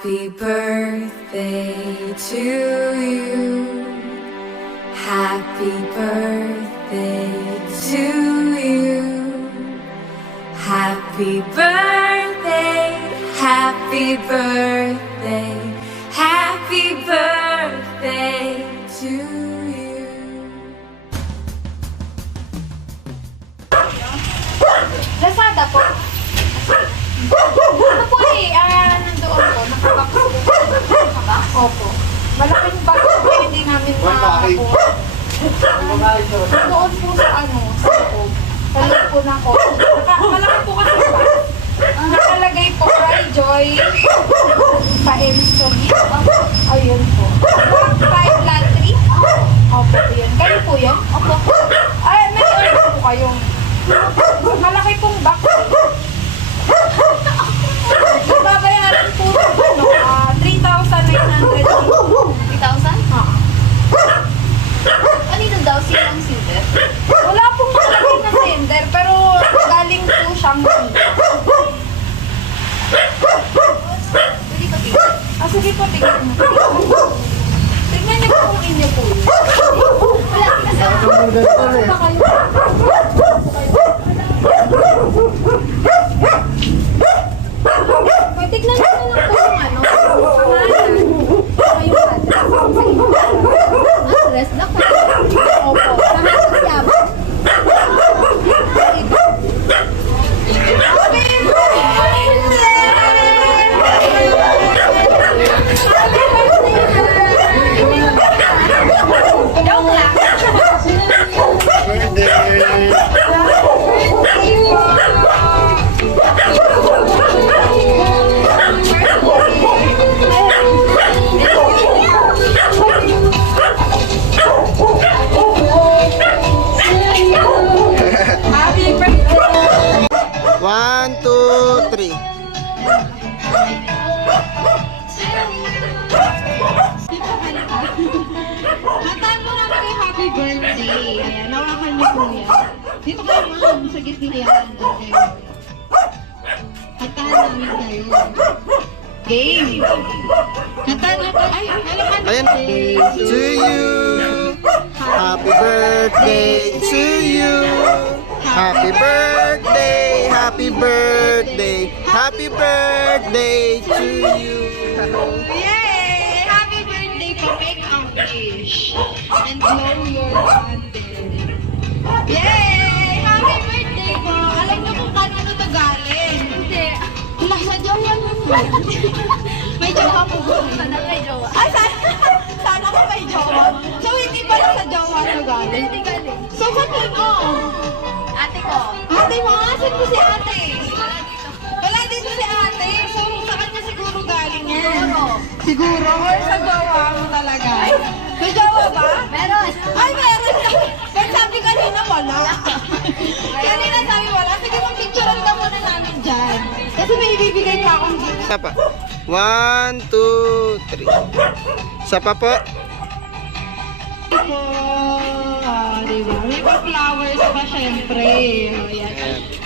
Happy birthday to you. Happy birthday to you. Happy birthday, happy birthday, happy birthday to you. Lazada po. Ano po nandoon po, nakabox po. Nakabox? Opo. Malaking box po, hindi namin makakuha. Doon po sa sa loob. Sa loob po ng ko. Malaki po kasi ba? Nakalagay po kay Joy Pa-Emsoli. Ayun po. Black 5 Lantry. Opo, yun. Kayo po yun? Opo. Ay, may order po kayong malaki pong box. Babayaran po ito, 3,900. 3,000? Kanino daw silang silver? Wala pong nakalagay na sender, pero galing po siyang Pwede ka tingnan. sige po, tignan mo. Tignan niyo po kung inyo po yun. Wala kasi ako. Ano ba kayo? Tignan niyo na lang po yung pangalan. Yung Address na ka. Opo. Pangalan siya ba? Joke lang. Happy birthday! 1, 2, 3. Kantaan mo naman kayo happy birthday. Ayan, nawakan niyo po yan. Dito kayo ma'am, sa gitna yan. Okay. Kantaan namin kayo. Game! Kantaan mo kayo. Ay, halakan Ayan. To you. Happy birthday to you. Happy birthday, happy birthday, happy birthday to you. Yay! Happy birthday po, make a wish. And blow your candle. Yay! Happy birthday po. Alam niyo kung kanino to galing? Hindi. Wala, sa jowa mo po. May jowa po po. Sana may jowa. Sana ko may jowa. So, hindi pala sa jowa to galing. Hindi galing. So, kanino? Ate ko. Ate mo, asan po si ate? Wala dito. Wala dito si ate. So, sa kanya siguro galing yan. Siguro. Siguro? Or sa jowa mo talaga? May jowa ba? Meron. Ay, meron na. Pero sabi kanina wala. Kanina sabi wala. Sige, mag-picturean ka muna namin dyan. Kasi may ibibigay pa akong gift. Isa pa. 1, 2, 3. Isa pa po. Po. Diba? May pa-flowers pa syempre. Ayan.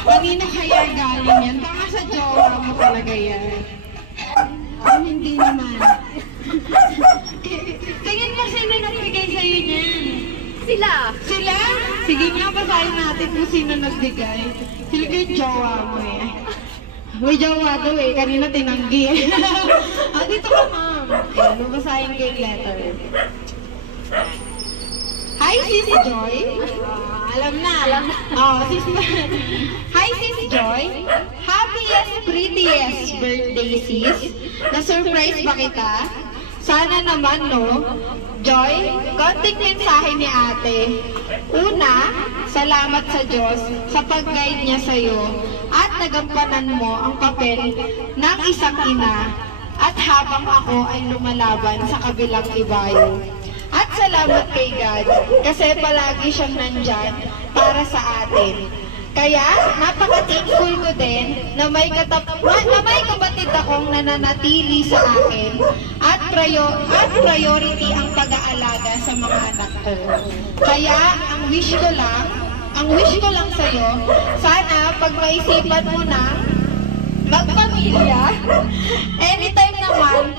Kanina kaya galing yan? Baka sa jowa mo talaga yan. Hindi naman. Tingin mo sino nagbigay sa'yo niyan? Sila. Sila? Sige nga, basahin natin kung sino nagbigay. Sila yung jowa mo eh. May jowa daw eh, kanina tinanggi. Dito ka ma'am. Ayan, babasahin ko yung letter. Hi, Sis Joy. Alam na. Sis Hi, Sis Joy. Happiest, prettiest birthday, sis. Na-surprise ba kita? Sana naman, no? Joy, konting mensahe ni ate. Una, salamat sa Diyos sa pag-guide niya sa'yo at nagampanan mo ang papel ng isang ina at habang ako ay lumalaban sa kabilang ibayo. At salamat kay God kasi palagi siyang nandyan para sa atin. Kaya napaka-thankful ko din na may kapatid akong nananatili sa akin at priority ang pag-aalaga sa mga anak ko. Kaya ang wish ko lang sa'yo, sana pag maisipan mo na magpamilya, anytime naman,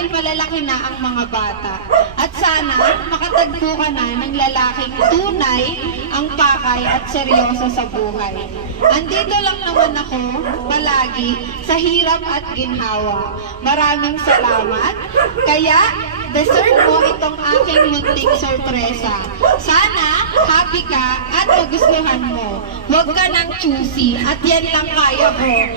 dahil malalaki na ang mga bata. At sana makatagpo ka na ng lalaking tunay, ang pakay at seryoso sa buhay. Andito lang naman ako palagi sa hirap at ginhawa. Maraming salamat. Kaya deserve mo itong aking munting sorpresa. Sana happy ka at magustuhan mo. Huwag ka nang choosy at yan lang kaya ko.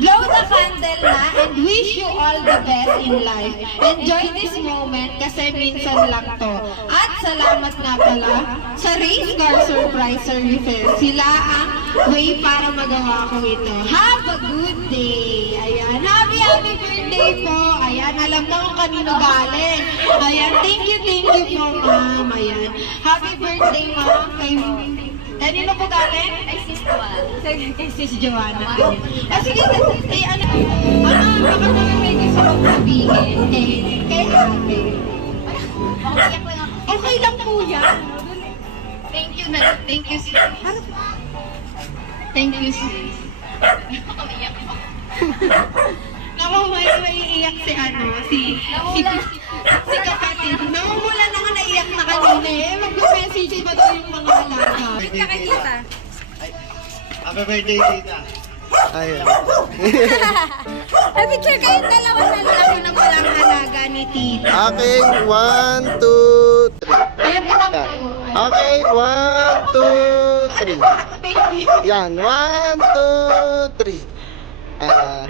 Blow the candle na and wish you all the best in life. Enjoy this moment kasi minsan lang to. At salamat nga pala sa Race Car Surprise Services. Sila ang way para magawa ko ito. Have a good day. Ayan. Happy birthday po. Ayan. Alam mo kung kanino galing. Ayan. Thank you po, ma'am. Ayan. Happy birthday, ma'am. Kanino po galing? Ay, sis Joanna. Kay Sis Joanna. Sige, ano? Baka naman may gusto kong sabihin. Kay ate. Makiyak lang ako. Okay lang po yan. Thank you, sis. Thank you, sis. Makiyak ako. Naku, may iiyak si kapatid. Namumula na nga naiyak na kanina eh. Mag-message pa daw yung mga alaga. Happy birthday, tita. Ayan. Ay, picture kayong dalawa na lang na walang alaga ni tita. Okay, 1, 2, 3. Ayan po lang. Okay, 1, 2, 3. Yan, 1, 2, 3.